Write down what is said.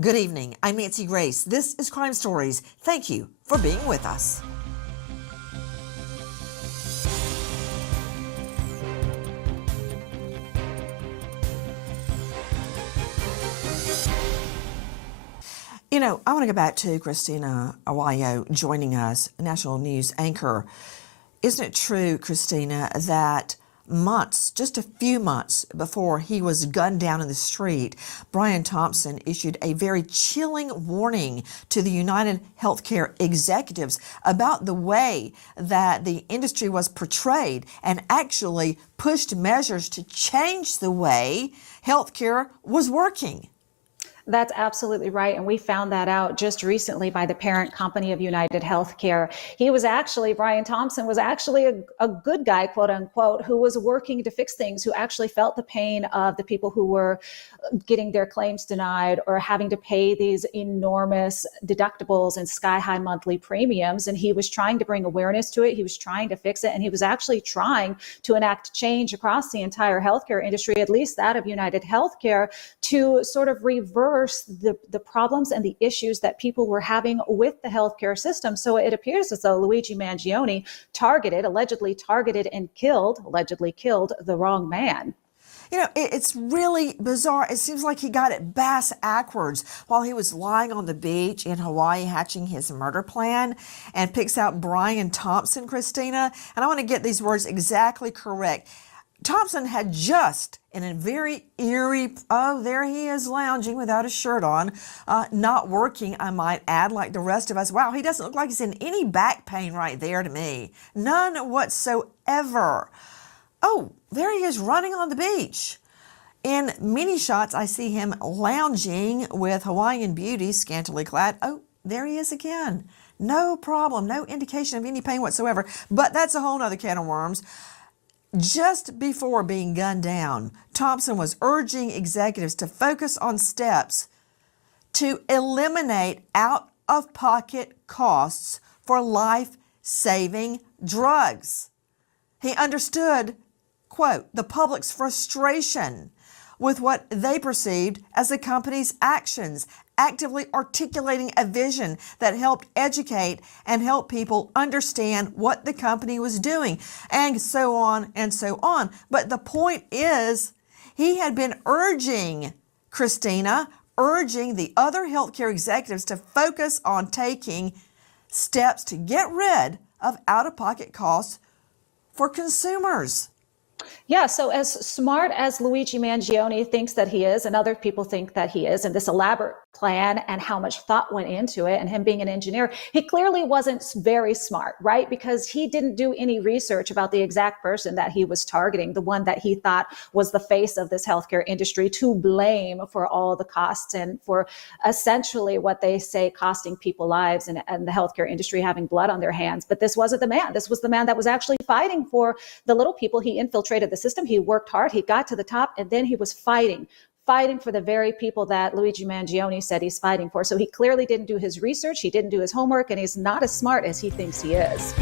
Good evening. I'm Nancy Grace. This is Crime Stories. Thank you for being with us. I want to go back to Christina Aguayo joining us, national news anchor. Isn't it true, Christina, that just a few months before he was gunned down in the street, Brian Thompson issued a very chilling warning to the UnitedHealthCare executives about the way that the industry was portrayed and actually pushed measures to change the way healthcare was working? That's absolutely right. And we found that out just recently by the parent company of United Healthcare. Brian Thompson was actually a good guy, quote unquote, who was working to fix things, who actually felt the pain of the people who were getting their claims denied or having to pay these enormous deductibles and sky high monthly premiums. And he was trying to bring awareness to it. He was trying to fix it. And he was actually trying to enact change across the entire healthcare industry, at least that of United Healthcare, to sort of reverse the problems and the issues that people were having with the healthcare system. So it appears as though Luigi Mangione allegedly targeted and allegedly killed the wrong man. It's really bizarre. It seems like he got it backwards while he was lying on the beach in Hawaii hatching his murder plan, and picks out Brian Thompson, Christina. And I want to get these words exactly correct. Thompson had just, in a very eerie, there he is lounging without a shirt on, not working, I might add, like the rest of us. Wow, he doesn't look like he's in any back pain right there to me. None whatsoever. Oh, there he is running on the beach. In many shots, I see him lounging with Hawaiian beauty, scantily clad. Oh, there he is again. No problem, no indication of any pain whatsoever. But that's a whole nother can of worms. Just before being gunned down, Thompson was urging executives to focus on steps to eliminate out-of-pocket costs for life-saving drugs. He understood, quote, the public's frustration with what they perceived as the company's actions, actively articulating a vision that helped educate and help people understand what the company was doing, and so on and so on. But the point is, he had been urging the other healthcare executives to focus on taking steps to get rid of out-of-pocket costs for consumers. Yeah, so as smart as Luigi Mangione thinks that he is, and other people think that he is, and this elaborate plan and how much thought went into it, and him being an engineer, he clearly wasn't very smart, right? Because he didn't do any research about the exact person that he was targeting, the one that he thought was the face of this healthcare industry to blame for all the costs and for essentially what they say costing people lives, and the healthcare industry having blood on their hands. But this wasn't the man. This was the man that was actually fighting for the little people. He infiltrated the system. He worked hard. He got to the top, and then he was fighting for the very people that Luigi Mangione said he's fighting for. So he clearly didn't do his research. He didn't do his homework, and he's not as smart as he thinks he is.